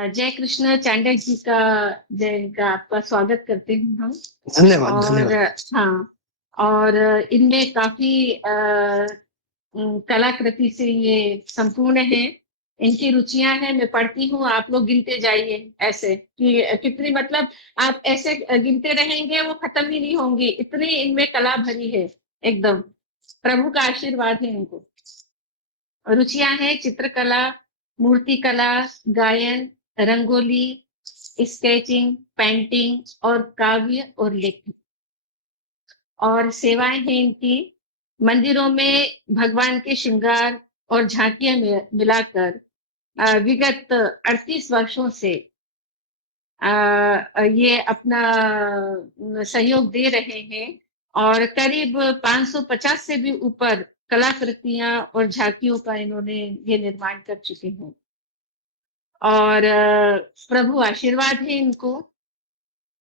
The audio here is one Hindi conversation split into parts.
जय कृष्ण चांडक जी का जय का आपका स्वागत करते हैं हम। धन्यवाद और धन्यवाद। हाँ, और इनमें काफी कलाकृति से ये संपूर्ण है। इनकी रुचियां हैं, मैं पढ़ती हूँ, आप लोग गिनते जाइए ऐसे कि कितनी, मतलब आप ऐसे गिनते रहेंगे वो खत्म ही नहीं होंगी, इतनी इनमें कला भरी है एकदम। प्रभु का आशीर्वाद है इनको। रुचियां हैं चित्रकला, मूर्तिकला, गायन, रंगोली, स्केचिंग, पेंटिंग और काव्य और लेखन। और सेवाएं हैं इनकी मंदिरों में भगवान के श्रृंगार और झांकियां मिलाकर विगत 38 वर्षों से ये अपना सहयोग दे रहे हैं। और करीब 550 से भी ऊपर कलाकृतियां और झांकियों का इन्होंने ये निर्माण कर चुके हैं। और प्रभु आशीर्वाद है इनको।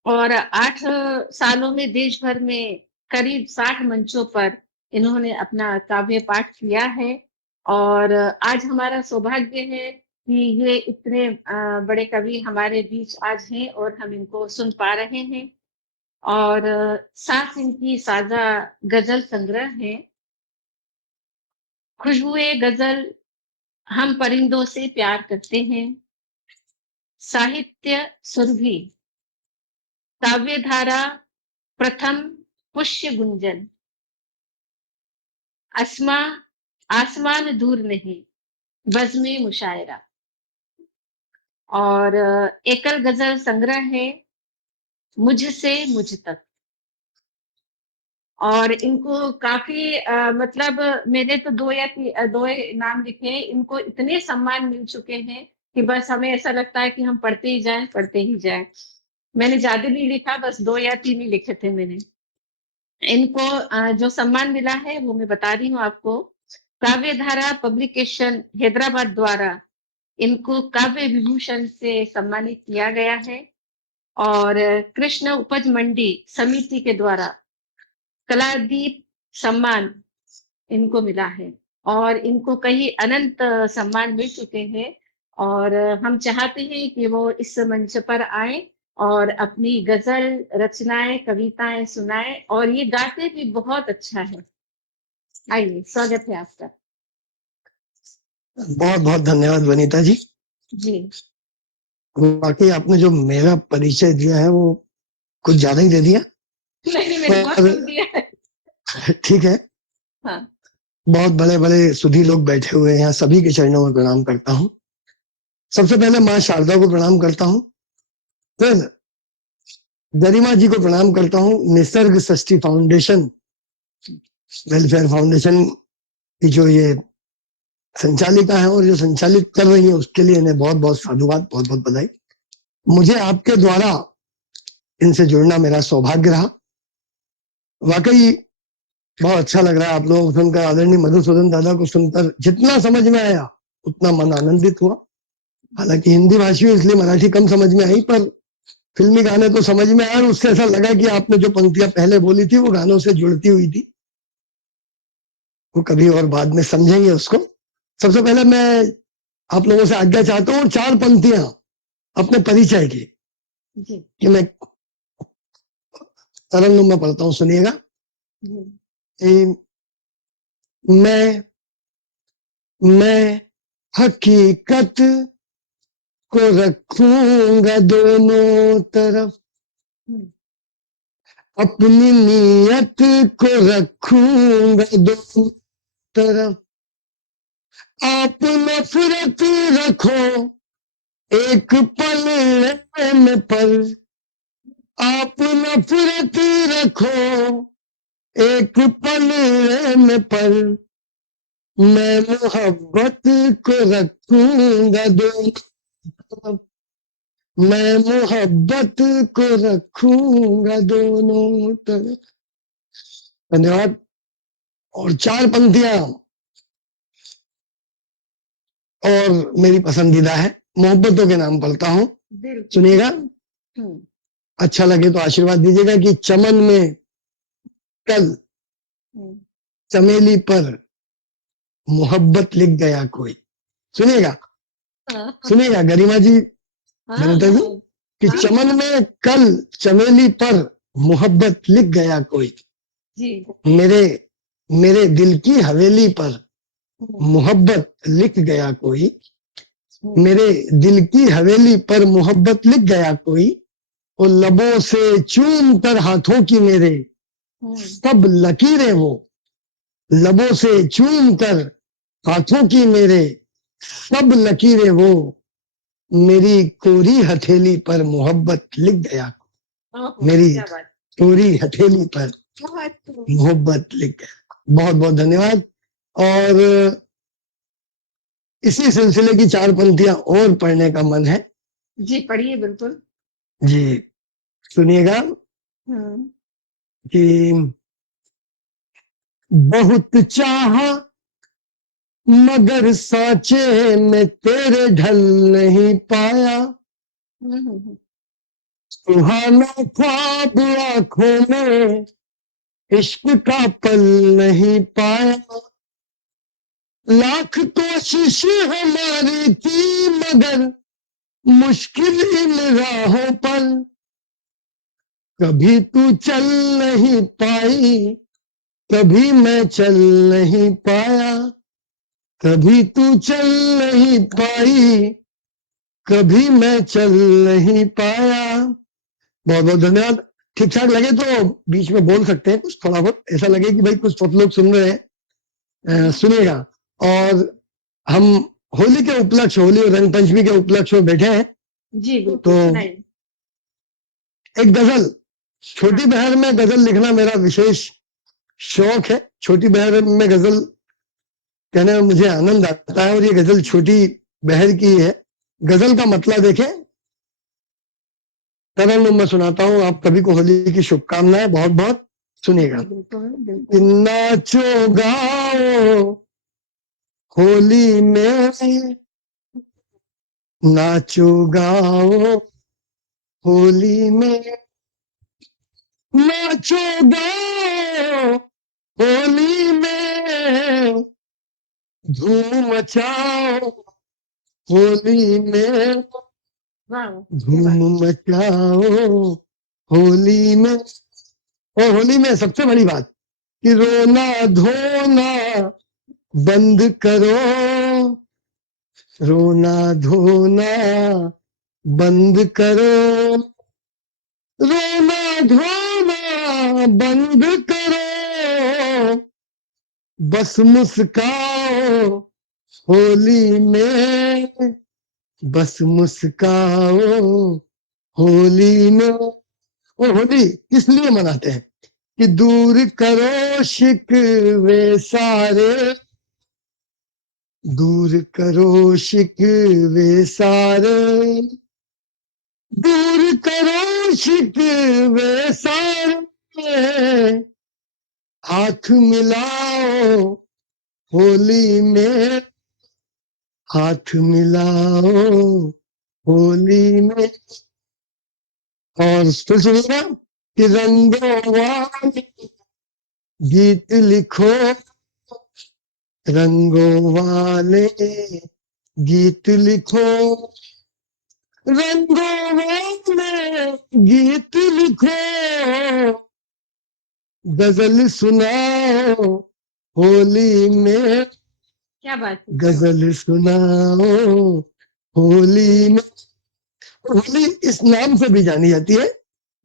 और 8 सालों में देश भर में करीब 60 मंचों पर इन्होंने अपना काव्य पाठ किया है। और आज हमारा सौभाग्य है कि ये इतने बड़े कवि हमारे बीच आज हैं और हम इनको सुन पा रहे हैं। और साथ इनकी साझा गजल संग्रह है, खुशबुए गजल, हम परिंदों से प्यार करते हैं, साहित्य सुरभि, काव्य धारा, प्रथम पुष्य गुंजन, अस्मा, आसमान दूर नहीं, बज़्म मुशायरा। और एकल गजल संग्रह है, मुझसे मुझ तक। और इनको काफी मतलब मैंने तो दो नाम लिखे हैं, इनको इतने सम्मान मिल चुके हैं कि बस हमें ऐसा लगता है कि हम पढ़ते ही जाएं, पढ़ते ही जाएं। मैंने ज्यादा नहीं लिखा, बस 2 या 3 ही लिखे थे मैंने। इनको जो सम्मान मिला है वो मैं बता रही हूँ आपको। काव्य धारा पब्लिकेशन हैदराबाद द्वारा इनको काव्य विभूषण से सम्मानित किया गया है। और कृष्ण उपज मंडी समिति के द्वारा कलादीप सम्मान इनको मिला है। और इनको कई अनंत सम्मान मिल चुके हैं। और हम चाहते हैं कि वो इस मंच पर आए और अपनी गजल रचनाएं, कविताएं सुनाएं। और ये गाते भी बहुत अच्छा है। आइए, स्वागत है आपका। बहुत बहुत धन्यवाद वनीता जी। जी वाकई आपने जो मेरा परिचय दिया है वो कुछ ज्यादा ही दे दिया। नहीं, मैंने बहुत पर कम दिया है। ठीक है। हाँ। बहुत बड़े बड़े सुधी लोग बैठे हुए हैं यहाँ, सभी के चरणों में प्रणाम करता हूँ। सबसे पहले माँ शारदा को प्रणाम करता हूँ, फिर गरिमा जी को प्रणाम करता हूँ। निसर्ग षष्ठी फाउंडेशन, वेलफेयर फाउंडेशन की जो ये संचालिका है और जो संचालित कर रही है, उसके लिए इन्हें बहुत बहुत साधुवाद, बहुत बहुत बधाई। मुझे आपके द्वारा इनसे जुड़ना मेरा सौभाग्य रहा। वाकई बहुत अच्छा लग रहा है आप लोगों को सुनकर। आदरणीय मधुसूदन दादा को सुनकर जितना समझ में आया उतना मन आनंदित हुआ। हालांकि हिंदी भाषी हूँ इसलिए मराठी कम समझ में आई, पर फिल्मी गाने तो समझ में आए। और उससे ऐसा लगा कि आपने जो पंक्तियां पहले बोली थी वो गानों से जुड़ती हुई थी। वो कभी और बाद में समझेंगे उसको। सबसे पहले मैं आप लोगों से आज्ञा चाहता हूँ 4 पंक्तियां अपने परिचय की जी कि मैं तरंगम में पढ़ता हूँ, सुनिएगा। जी मैं हकीकत को रखूंगा दोनों तरफ, अपनी नीयत को रखूंगा दोनों तरफ। आप नफरत रखो एक पल में पर, आप नफरत रखो एक पल में पर, मैं मोहब्बत को रखूंगा दोनों तरफ, मैं मोहब्बत को रखूंगा दोनों तरफ। धन्यवाद। और 4 पंक्तियां और मेरी पसंदीदा है, मोहब्बतों के नाम पढ़ता हूं, सुनिएगा। अच्छा लगे तो आशीर्वाद दीजिएगा कि चमन में कल चमेली पर मोहब्बत लिख गया कोई। सुनिएगा, सुनिएगा गरिमा जी, हाँ, मैंने देखा हाँ, कि हाँ, चमन में कल चमेली पर मोहब्बत लिख गया कोई, जी। मेरे मेरे दिल की हवेली पर हम्म, मोहब्बत लिख गया कोई, हम्म, मेरे दिल की हवेली पर मोहब्बत लिख गया कोई, और लबों से चूम कर हाथों की मेरे हम्म, सब लकीरें वो, लबों से चूम कर हाथों की मेरे सब लकीरें वो, मेरी कोरी हथेली पर मोहब्बत लिख गया, ओहो, मेरी क्या बात। कोरी हथेली पर बहुत मोहब्बत लिख गया। बहुत बहुत धन्यवाद। और इसी सिलसिले की चार पंक्तियां और पढ़ने का मन है। जी, पढ़िए बिल्कुल। जी सुनिएगा हम्म, कि बहुत चाहा मगर सांचे में तेरे ढल नहीं पाया, सुहाना ख्वाब आंखों में इश्क का पल नहीं पाया, लाख कोशिश हमारी थी मगर मुश्किल इन राहों पर, कभी तू चल नहीं पाई कभी मैं चल नहीं पाया, कभी तू चल नहीं पाई कभी मैं चल नहीं पाया। बहुत बहुत धन्यवाद। ठीक ठाक लगे तो बीच में बोल सकते हैं कुछ, थोड़ा बहुत ऐसा लगे कि भाई कुछ बहुत लोग सुन रहे हैं, सुनिएगा। और हम होली के उपलक्ष्य, होली और रंग पंचमी के उपलक्ष्य में बैठे हैं, जी तो बिल्कुल सुनाइए। एक गजल, छोटी हाँ, बहर में गजल लिखना मेरा विशेष शौक है। छोटी बहर में गजल कहने में मुझे आनंद आता है, और ये गजल छोटी बहर की है। गजल का मतलब देखें, तरन्नुम मैं सुनाता हूँ आप सभी को, होली की शुभकामनाएं बहुत बहुत। सुनिएगा। जी बिल्कुल बिल्कुल। नाचो गाओ होली में, नाचो गाओ होली में, नाचो गाओ होली में, धूम मचाओ होली में, वाह, क्या धूम बात। मचाओ होली में। और होली में सबसे बड़ी बात कि रोना धोना बंद करो, रोना धोना बंद करो, रोना धोना बंद करो, बस मुस्काओ होली में, बस मुस्काओ होली में। और होली किस लिए मनाते हैं कि दूर करो शिकवे सारे, दूर करो शिकवे सारे, दूर करो शिकवे सारे, हाथ मिलाओ होली में, हाथ मिलाओ होली में। और फिर सुनिएगा कि रंगों वाले गीत लिखो, रंगों वाले गीत लिखो, रंगों वाले गीत लिखो, गजल सुनाओ होली में, क्या बात है, क्या बात। गजल सुनाओ होली में। होली इस नाम से भी जानी जाती है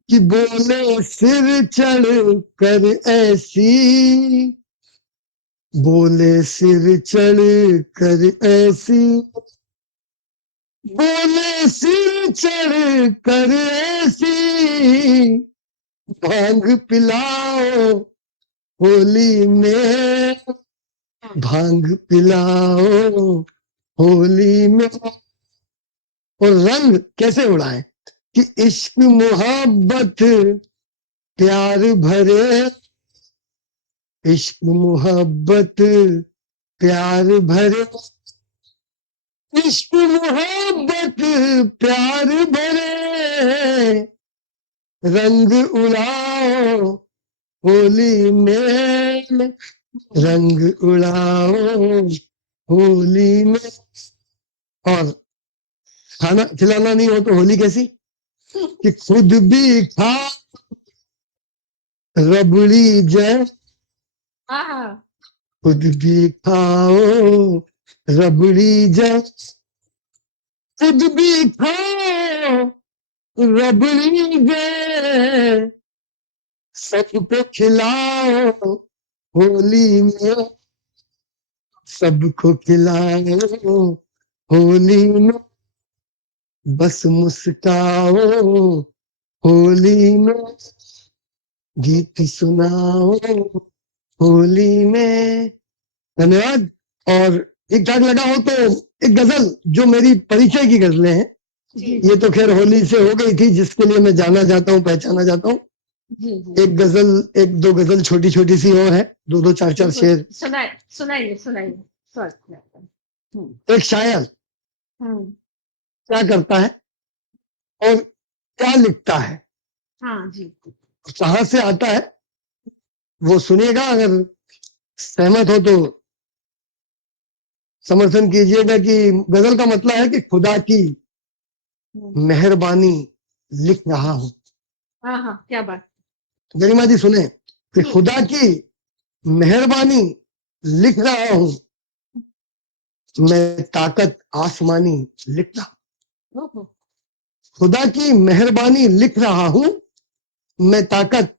कि बोले सिर चढ़ कर ऐसी, बोले सिर चढ़ कर ऐसी, बोले सिर चढ़ कर ऐसी, भांग पिलाओ होली में, भांग पिलाओ होली में। और रंग कैसे उड़ाए कि इश्क मोहब्बत प्यार भरे, इश्क मोहब्बत प्यार भरे, इश्क मोहब्बत प्यार भरे, रंग उड़ाओ होली में, रंग उड़ाओ होली में। और खाना खिलाना नहीं हो तो होली कैसी? कि खुद भी खा रबड़ी जय, हाँ खुद भी खाओ रबड़ी जय, खुद भी खाओ रबड़ी जय, सबको खिलाओ होली में, सबको खिलाओ होली में, बस मुस्काओ होली में, गीत सुनाओ होली में। धन्यवाद। और ठीक ठाक लगा हो तो एक गजल जो मेरी परिचय की गजलें हैं, जी ये तो खैर होली से हो गई थी, जिसके लिए मैं जाना जाता हूँ, पहचाना जाता हूँ। जी एक गजल, एक दो गजल छोटी छोटी सी और है, दो दो चार चार शेर। सुनाइए सुनाइए सुनाइए। एक शायर हम्म, क्या करता है और क्या लिखता है, हाँ जी कहाँ से आता है, वो सुनिएगा। अगर सहमत हो तो समर्थन कीजिएगा। कि गजल का मतलब है कि खुदा की मेहरबानी लिख रहा हूं। हाँ हाँ क्या बात। गरिमा जी सुने कि खुदा की मेहरबानी लिख रहा हूं, मैं ताकत आसमानी लिख रहा हूं। खुदा की मेहरबानी लिख रहा हूं, मैं ताकत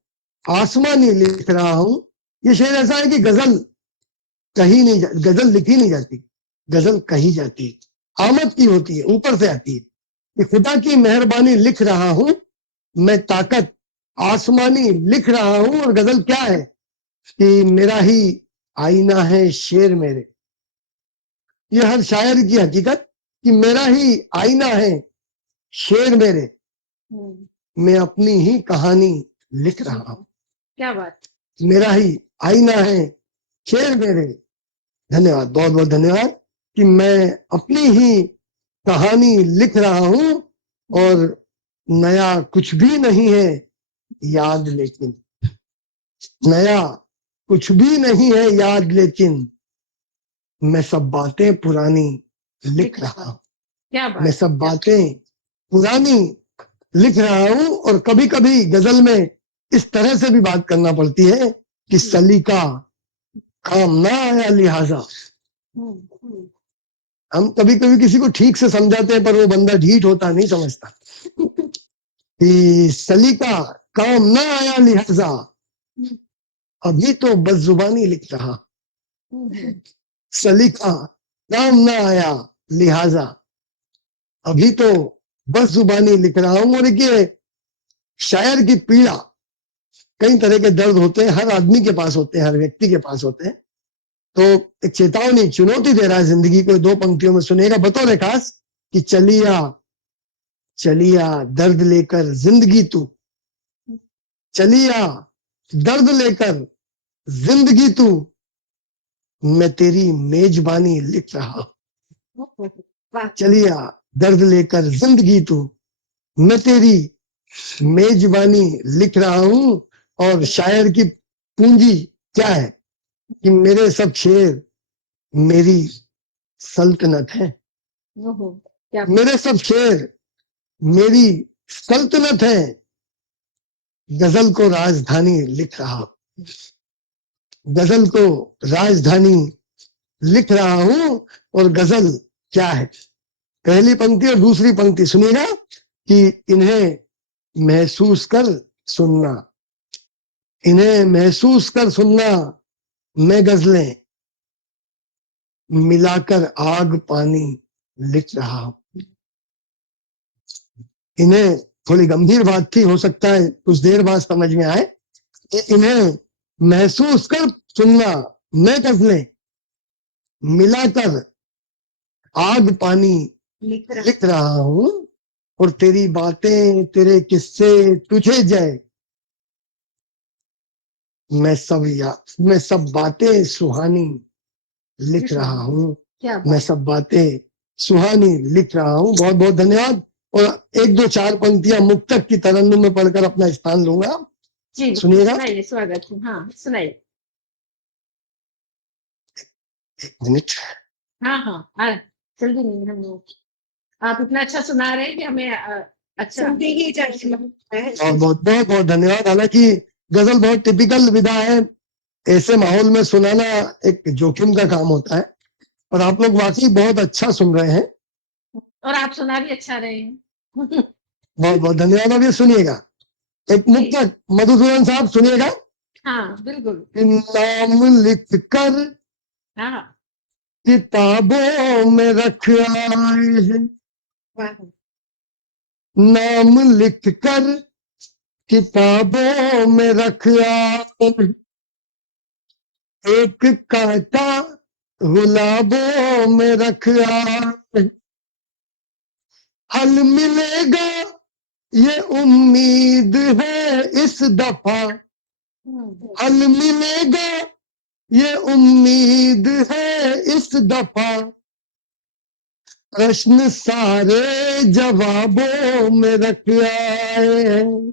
आसमानी लिख रहा हूं। ये शेर ऐसा है कि गजल कही नहीं गजल लिखी नहीं जाती, गजल कही जाती है, आमद की होती है, ऊपर से आती है। कि खुदा की मेहरबानी लिख रहा हूं, मैं ताकत आसमानी लिख रहा हूं। और गजल क्या है कि मेरा ही आईना है शेर मेरे, ये हर शायर की हकीकत कि मेरा ही आईना है शेर मेरे, मैं अपनी ही कहानी लिख रहा हूं। क्या बात। मेरा ही आईना है शेर मेरे। धन्यवाद, बहुत बहुत धन्यवाद। कि मैं अपनी ही कहानी लिख रहा हूं और नया कुछ भी नहीं है याद, लेकिन नया कुछ भी नहीं है याद, लेकिन मैं सब बातें पुरानी लिख रहा हूं। क्या मैं बात। सब बातें पुरानी लिख रहा हूं। और कभी कभी गजल में इस तरह से भी बात करना पड़ती है कि सलीका काम ना आया लिहाजा। हम कभी कभी किसी को ठीक से समझाते हैं पर वो बंदा ढीठ होता नहीं समझता। कि सलीका काम ना आया लिहाजा, अभी तो बस जुबानी लिख रहा। सलीका काम ना आया लिहाजा, अभी तो बस जुबानी लिख रहा हूं। और ये शायर की पीड़ा, कई तरह के दर्द होते हैं, हर आदमी के पास होते हैं, हर व्यक्ति के पास होते हैं। तो एक चेतावनी, चुनौती दे रहा है जिंदगी को, दो पंक्तियों में सुनेगा बतौर खास कि चलिया चलिया दर्द लेकर जिंदगी तू, चलिया दर्द लेकर जिंदगी तू, मैं तेरी मेजबानी लिख रहा। चलिया दर्द लेकर जिंदगी तू, मैं तेरी मेजबानी लिख रहा हूं। और शायर की पूंजी क्या है कि मेरे सब शेर मेरी सल्तनत है। मेरे सब शेर मेरी सल्तनत है, गजल को राजधानी लिख रहा, गजल को राजधानी लिख रहा हूं। और गजल क्या है, पहली पंक्ति और दूसरी पंक्ति सुनिएगा कि इन्हें महसूस कर सुनना, इन्हें महसूस कर सुनना, मैं गजलें मिलाकर आग पानी लिख रहा हूं। इन्हें, थोड़ी गंभीर बात थी, हो सकता है कुछ देर बाद समझ में आए। इन्हें महसूस कर सुनना, मैं गजलें मिलाकर आग पानी लिख रहा हूं। और तेरी बातें तेरे किस्से तुझे जय, मैं सब बातें सुहानी लिख रहा हूं। मैं सब बातें सुहानी लिख रहा हूं। बहुत बहुत धन्यवाद। और एक दो चार पंक्तियां मुक्तक की तरन्नुम में पढ़कर अपना स्थान लूंगा, सुनिएगा। सुनाइए, स्वागत है। हाँ सुनाइए। एक मिनट। हाँ हाँ हाँ, जल्दी नहीं हम लोग। आप इतना अच्छा सुना रहे हैं कि हमें अच्छा सुनती ही जाएगी। और बहुत बहुत बहुत धन्यवाद। हालांकि गजल बहुत टिपिकल विधा है, ऐसे माहौल में सुनाना एक जोखिम का काम होता है, और आप लोग वाकई बहुत अच्छा सुन रहे हैं। और आप सुना भी अच्छा रहे हैं। बहुत बहुत धन्यवाद। अब ये सुनिएगा, एक मुक्तक, मधुसूदन साहब सुनिएगा। हाँ बिल्कुल। कि नाम लिख कर हाँ किताबों में रख आए हैं, वाह। नाम लिख कर किताबों में रख आए, एक कांटा गुलाबों में रख आए, हल मिलेगा ये उम्मीद है इस दफा, हल मिलेगा ये उम्मीद है इस दफा, प्रश्न सारे जवाबों में रख आए हैं,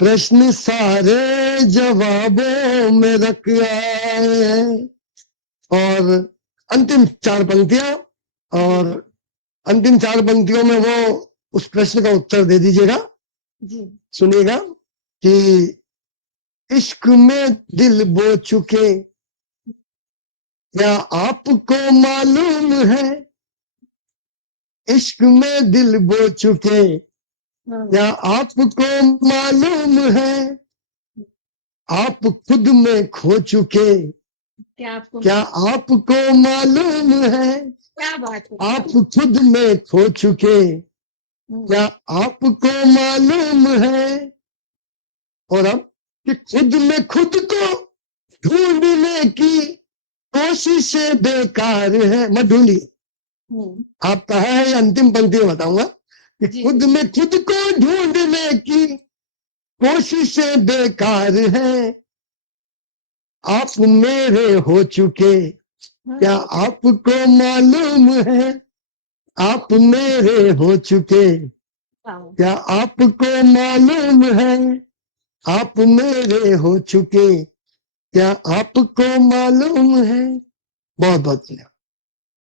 प्रश्न सारे जवाबों में रख आए हैं। और अंतिम 4 पंक्तियां, और अंतिम 4 पंक्तियों में वो उस प्रश्न का उत्तर दे दीजिएगा। जी। सुनिएगा कि इश्क में दिल बो चुके, क्या आपको मालूम है, इश्क में दिल बो चुके, क्या आपको मालूम है, आप खुद में खो चुके, क्या आपको मालूम है, क्या बात है। आप खुद में खो चुके, क्या आपको मालूम है। और अब कि खुद में खुद को ढूंढने की कोशिशें बेकार है। मत ढूंढिए, आप कहा है ये अंतिम पंक्ति में बताऊंगा कि खुद में खुद को ढूंढने की कोशिशें बेकार है, आप मेरे हो चुके, क्या आपको मालूम है, आप मेरे हो चुके, क्या आपको मालूम है, आप मेरे हो चुके, क्या आपको मालूम है। बहुत बहुत धन्यवाद।